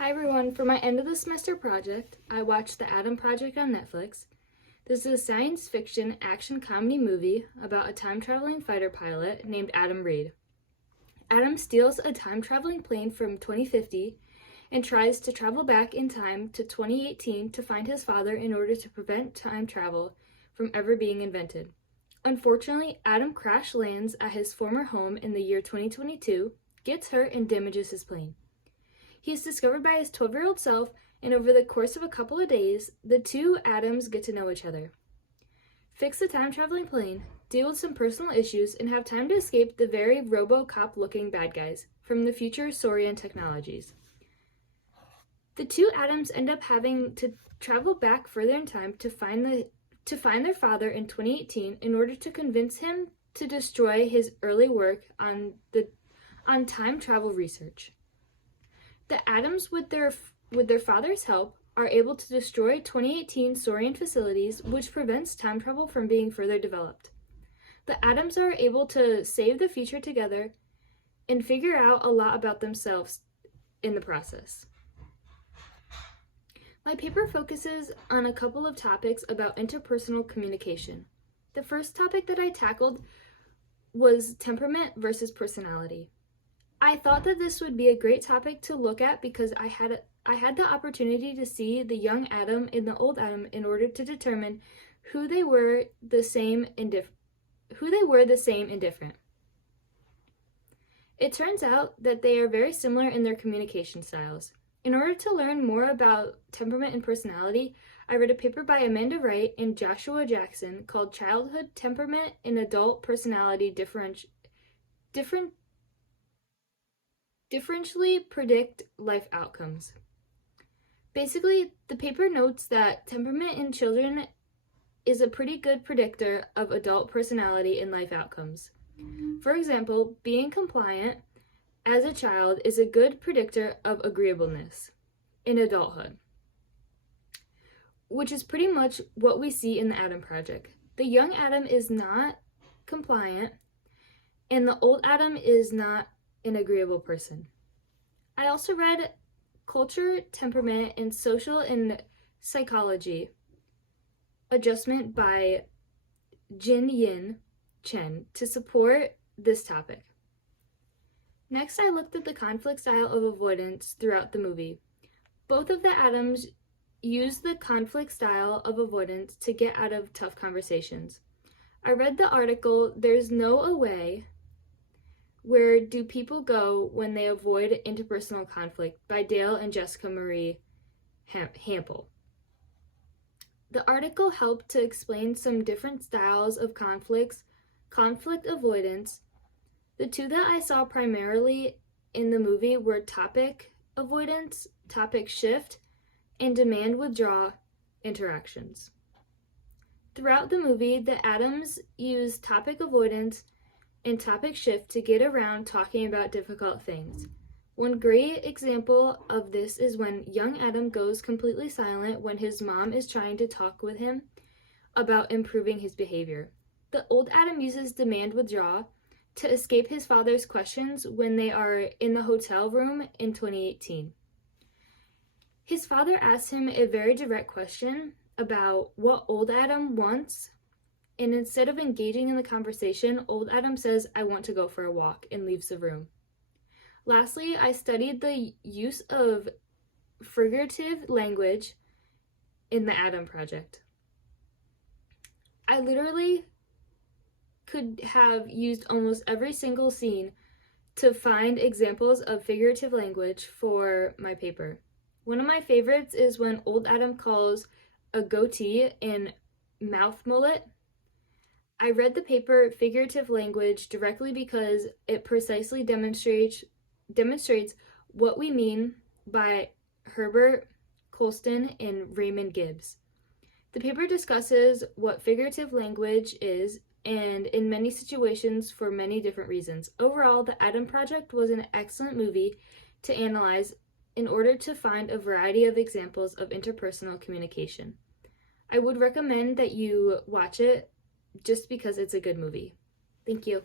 Hi everyone, for my end of the semester project, I watched The Adam Project on Netflix. This is a science fiction action comedy movie about a time traveling fighter pilot named Adam Reed. Adam steals a time traveling plane from 2050 and tries to travel back in time to 2018 to find his father in order to prevent time travel from ever being invented. Unfortunately, Adam crash lands at his former home in the year 2022, gets hurt, and damages his plane. He is discovered by his 12-year-old self, and over the course of a couple of days, the two Adams get to know each other. Fix the time-traveling plane, deal with some personal issues, and have time to escape the very RoboCop-looking bad guys from the future Saurian technologies. The two Adams end up having to travel back further in time to find their father in 2018 in order to convince him to destroy his early work on time travel research. The Adams, with their father's help, are able to destroy 2018 Saurian facilities, which prevents time travel from being further developed. The Adams are able to save the future together and figure out a lot about themselves in the process. My paper focuses on a couple of topics about interpersonal communication. The first topic that I tackled was temperament versus personality. I thought that this would be a great topic to look at because I had the opportunity to see the young Adam and the old Adam in order to determine who they were the same and different. It turns out that they are very similar in their communication styles. In order to learn more about temperament and personality, I read a paper by Amanda Wright and Joshua Jackson called Childhood Temperament and Adult Personality Differentially Predict Life Outcomes. Basically, the paper notes that temperament in children is a pretty good predictor of adult personality and life outcomes. For example, being compliant as a child is a good predictor of agreeableness in adulthood, which is pretty much what we see in the Adam Project. The young Adam is not compliant, and the old Adam is not an agreeable person. I also read Culture, Temperament, and Social and Psychology Adjustment by Jin Yin Chen to support this topic. Next, I looked at the conflict style of avoidance throughout the movie. Both of the Adams use the conflict style of avoidance to get out of tough conversations. I read the article, There's No Away, Where Do People Go When They Avoid Interpersonal Conflict by Dale and Jessica Marie Hampel. The article helped to explain some different styles of conflict avoidance. The two that I saw primarily in the movie were topic avoidance, topic shift, and demand withdraw interactions. Throughout the movie, the Adams use topic avoidance and topic shift to get around talking about difficult things. One great example of this is when young Adam goes completely silent when his mom is trying to talk with him about improving his behavior. The old Adam uses demand withdraw to escape his father's questions when they are in the hotel room in 2018. His father asks him a very direct question about what old Adam wants, and instead of engaging in the conversation, old Adam says, "I want to go for a walk," and leaves the room. Lastly, I studied the use of figurative language in the Adam Project. I literally could have used almost every single scene to find examples of figurative language for my paper. One of my favorites is when old Adam calls a goatee and mouth mullet. I read the paper Figurative Language directly because it precisely demonstrates what we mean by Herbert Colston and Raymond Gibbs. The paper discusses what figurative language is and in many situations for many different reasons. Overall, The Adam Project was an excellent movie to analyze in order to find a variety of examples of interpersonal communication. I would recommend that you watch it just because it's a good movie. Thank you.